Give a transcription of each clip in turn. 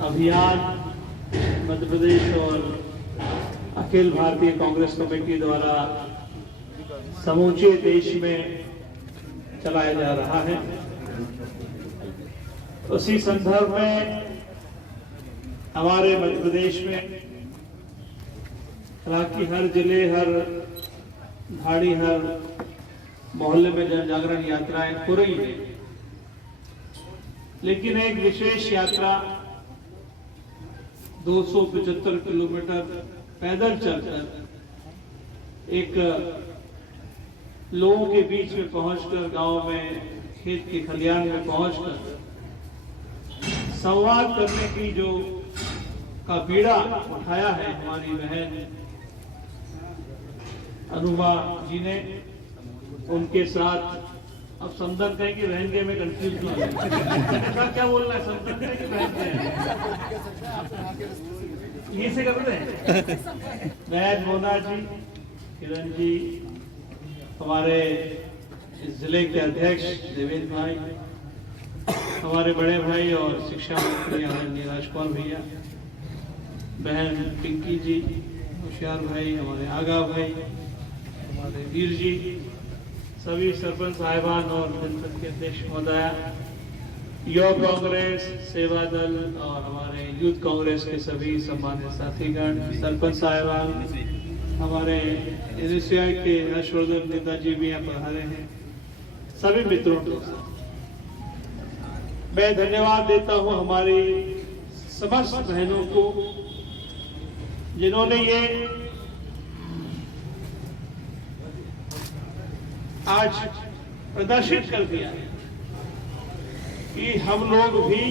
अभियान मध्य प्रदेश और अखिल भारतीय कांग्रेस कमेटी द्वारा समूचे देश में चलाया जा रहा है। उसी संदर्भ में हमारे मध्य प्रदेश में हालांकि हर जिले, हर धाड़ी, हर मोहल्ले में जन जागरण यात्राएं हो रही है, लेकिन एक विशेष यात्रा 275 किलोमीटर पैदल चलकर एक लोगों के बीच में पहुंचकर, गांव में, खेत के खलिहान में पहुंचकर संवाद करने की जो का बीड़ा उठाया है हमारी बहन अनुमा जी ने, उनके साथ अब समदन कहें कि बहन के, मैं कंफ्यूज हूँ क्या बोलना है, समदन कहें कि बहन के, ये से कर रहे हैं बहन मोना जी, किरण जी, हमारे इस जिले के अध्यक्ष देवेंद्र भाई, हमारे बड़े भाई और शिक्षा मंत्री आदरणीय राजकुमार भैया, बहन पिंकी जी, होशियार भाई, हमारे आगा भाई, हमारे वीर जी, सभी सरपंच साहिबान और जनपद के अध्यक्ष महोदया, युवा कांग्रेस, सेवा दल और हमारे यूथ कांग्रेस के सभी सम्मानित साथीगण, सरपंच साहिबान, हमारे एनएसयूआई के हर्षवर्धन नेताजी भी यहाँ पधारे हैं, सभी मित्रों को मैं धन्यवाद देता हूँ, हमारी समस्त बहनों को जिन्होंने ये आज प्रदर्शित कर दिया है कि हम लोग भी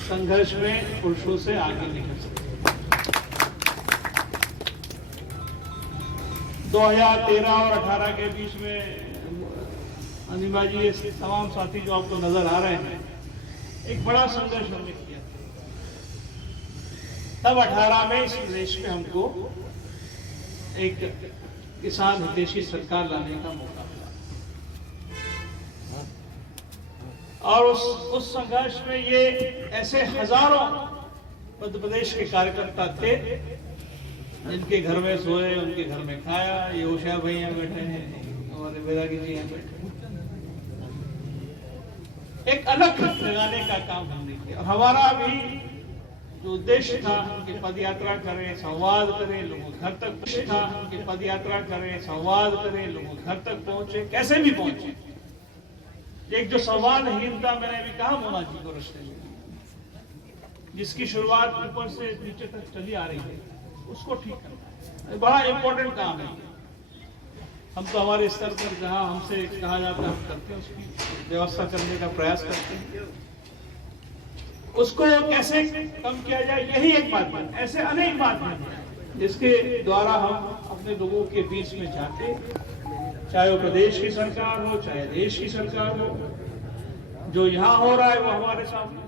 संघर्ष में पुरुषों से आगे निकल सकते। 2013 और 18 के बीच में अनिमा जी, ये तमाम साथी जो आपको नजर आ रहे हैं, एक बड़ा संघर्ष हमने किया। तब 18 में इस प्रदेश में हमको एक किसान हितैषी सरकार लाने का मौका मिला और उस संघर्ष में ये ऐसे हजारों मध्य प्रदेश के कार्यकर्ता थे जिनके घर में सोए, उनके घर में खाया। ये उषा भाई यहाँ बैठे हैं, हमारे बैरागी जी यहाँ बैठे हैं। एक अलग लगाने का काम हमने किया। हमारा भी जो उद्देश्य था कि पद यात्रा करें, संवाद करें, लोगों घर तक था कि पद यात्रा करें, संवाद करें, लोगों घर तक पहुंचे, कैसे भी पहुंचे। एक जो संवादहीनता मैंने भी कहा मोना जी को रस्ते में, जिसकी शुरुआत ऊपर से नीचे तक चली आ रही है, उसको ठीक करना है, बड़ा इंपॉर्टेंट काम है। हम तो हमारे स्तर पर जहां हमसे कहा जाता है हम करते हैं, उसकी व्यवस्था करने का प्रयास करते हैं। उसको कैसे कम किया जाए, यही एक बात है। ऐसे अनेक बात है जिसके द्वारा हम अपने लोगों के बीच में जाके, चाहे वो प्रदेश की सरकार हो, चाहे देश की सरकार हो, जो यहाँ हो रहा है वो हमारे सामने,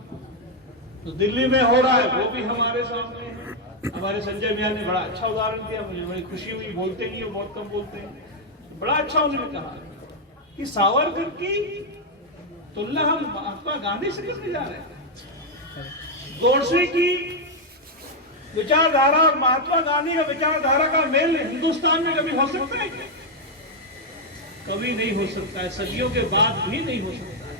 तो दिल्ली में हो रहा है वो भी हमारे सामने है। हमारे संजय भैया ने बड़ा अच्छा उदाहरण दिया, मुझे बड़ी खुशी हुई। बोलते नहीं, वो बहुत कम बोलते हैं, बड़ा अच्छा उन्होंने कहा कि सावरकर की तुलना हम महात्मा गांधी से करने जा रहे हैं। गोडसे की विचारधारा और महात्मा गांधी का विचारधारा का मेल हिंदुस्तान में कभी हो सकता है? कभी नहीं हो सकता है, सदियों के बाद भी नहीं हो सकता है।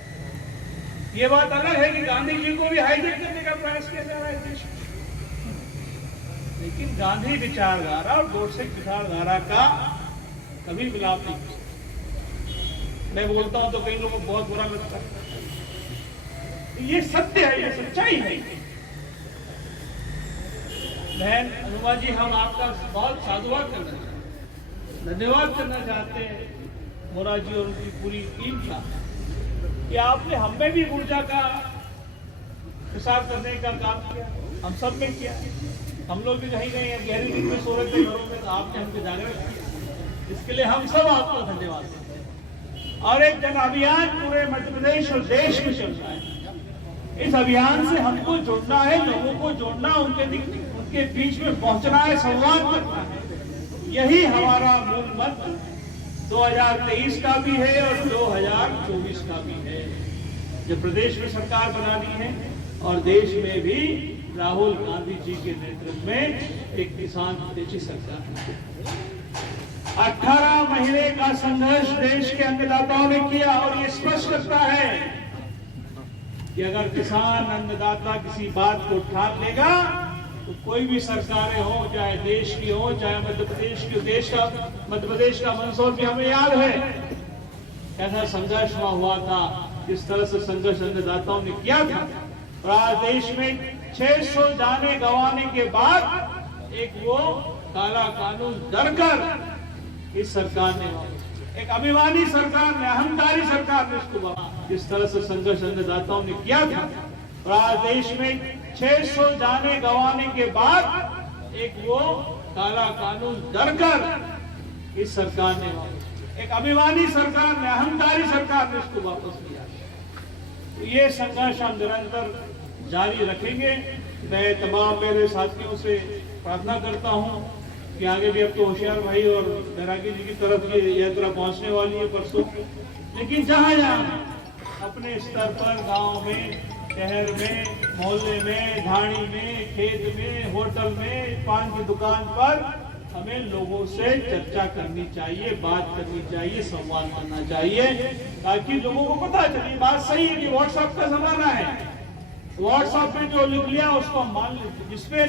ये बात अलग है कि गांधी जी को भी हाईजैक करने का प्रयास किया जा रहा है देश में, लेकिन गांधी विचारधारा और गोडसे विचारधारा का कभी मिलाप नहीं हो सकता। मैं बोलता हूं तो कई लोगों को बहुत बुरा लगता है, ये सत्य है, ये सच्चाई है। बहन अनुमा जी, हम आपका बहुत साधुवाद करना चाहते हैं, धन्यवाद करना चाहते हैं मोना जी और उनकी पूरी टीम का, कि आपने हमें भी ऊर्जा का हिसाब करने का काम किया, हम सब ने किया। हम लोग भी कहीं गए गहरी नींद में सो रहे थे घरों में, तो आपने हमको जागरण किया, इसके लिए हम सब आपको धन्यवाद करते हैं। और एक जन अभियान पूरे मध्य प्रदेश और देश में चल रहा है। इस अभियान से हमको जुड़ना है, लोगों को जोड़ना, उनके बीच में पहुंचना है, संवाद करना है। यही हमारा मूल मंत्र 2023 का भी है और 2024 का भी है। जब प्रदेश में सरकार बनानी है और देश में भी राहुल गांधी जी के नेतृत्व में एक किसान हितैषी सरकार है। 18 महीने का संघर्ष देश के अन्नदाताओं ने किया और ये स्पष्ट करता है कि अगर किसान अन्नदाता किसी बात को ठान लेगा तो कोई भी सरकारें हो, चाहे देश की हो, चाहे मध्य प्रदेश की, मध्य प्रदेश का मंदसौर भी हमें याद है कैसा संघर्ष वहां हुआ था, किस तरह से संघर्ष अन्नदाताओं ने किया था। और आज देश में 600 जाने गंवाने के बाद एक वो काला कानून डरकर इस सरकार ने, एक अभिमानी सरकार ने, अहंकारी सरकार ने इसको बना, जिस तरह से संघर्ष अन्नदाताओं ने किया था। और आज देश में 600 जाने गंवाने के बाद एक वो काला कानून डरकर इस सरकार ने, एक अभिमानी सरकार ने, अहंकारी सरकार ने इसको वापस किया। तो ये संघर्ष हम निरंतर जारी रखेंगे। मैं तमाम मेरे साथियों से प्रार्थना करता हूं कि आगे भी अब तो होशियार भाई और बैरागी जी की तरफ ये यात्रा पहुंचने वाली है परसों, लेकिन जहां जहां अपने स्तर पर, गांव में, शहर में, मोहल्ले में, ढाणी में, खेत में, होटल में, पान की दुकान पर हमें लोगों से चर्चा करनी चाहिए, बात करनी चाहिए, संवाद करना चाहिए, ताकि लोगों को पता चले। बात सही है कि व्हाट्सएप का जमाना है, व्हाट्सएप पे जो लिख लिया उसको मान लेते, जिसपे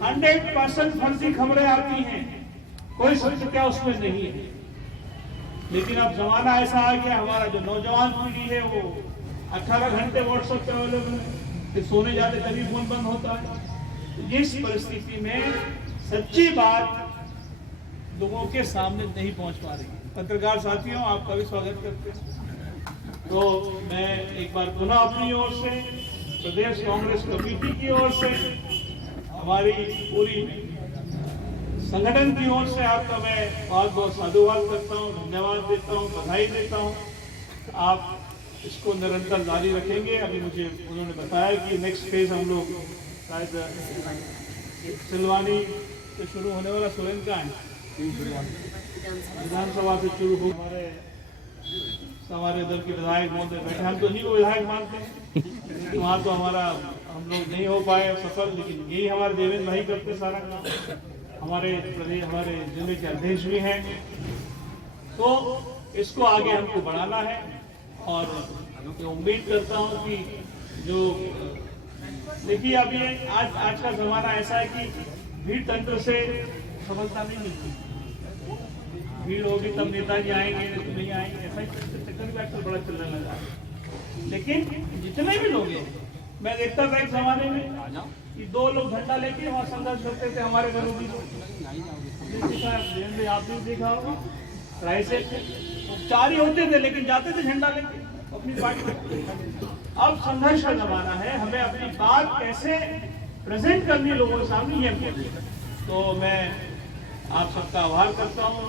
100% फर्जी खबरें आती हैं, कोई सत्य क्या उसमें नहीं है। लेकिन अब जमाना ऐसा आ गया, हमारा जो नौजवान पीढ़ी है वो 18 घंटे व्हाट्सएप पे अवेलेबल है, फिर सोने जाते तभी फोन बंद होता है। इस परिस्थिति में सच्ची बात लोगों के सामने नहीं पहुंच पा रही। पत्रकार साथियों, आपका भी स्वागत करते हैं। तो मैं एक बार पुनः अपनी ओर से, प्रदेश कांग्रेस कमेटी की ओर से, हमारी पूरी संगठन की ओर से आपका मैं बहुत बहुत साधुवाद करता हूँ, धन्यवाद देता हूँ, बधाई देता हूँ। आप इसको निरंतर जारी रखेंगे। अभी मुझे उन्होंने बताया कि नेक्स्ट फेज हम लोग शायद सिलवानी से शुरू होने वाला, सुरेंद्र का है विधानसभा से शुरू हो। हमारे दल के विधायक महोदय बैठे, हम तो नहीं को विधायक मानते हैं, वहाँ तो हम लोग नहीं हो पाए सफल, लेकिन यही हमारे देवेंद्र भाई करते सारा काम। हमारे प्रदेश, हमारे जिले के अध्यक्ष भी हैं। तो इसको आगे हमको बढ़ाना है और उम्मीद करता हूँ कि जो देखिए अभी आज का जमाना ऐसा है कि भीड़ तंत्र से सफलता नहीं मिलती। भीड़ होगी तब नेताजी आएंगे, तो नहीं आएंगे, ऐसा ही चक्कर अक्सर बड़ा चलने लगा। लेकिन जितने भी लोग हैं, मैं देखता था एक जमाने में कि 2 लोग झंडा लेके वहाँ संघर्ष करते थे, हमारे घरों भी आपने देखा होगा, राय से 4 ही होते थे लेकिन जाते थे झंडा लेके अपनी पार्टी। अब संघर्ष का जमाना है, हमें अपनी बात कैसे प्रेजेंट करनी लोगों के सामने, ये तो मैं आप सबका आभार करता हूँ।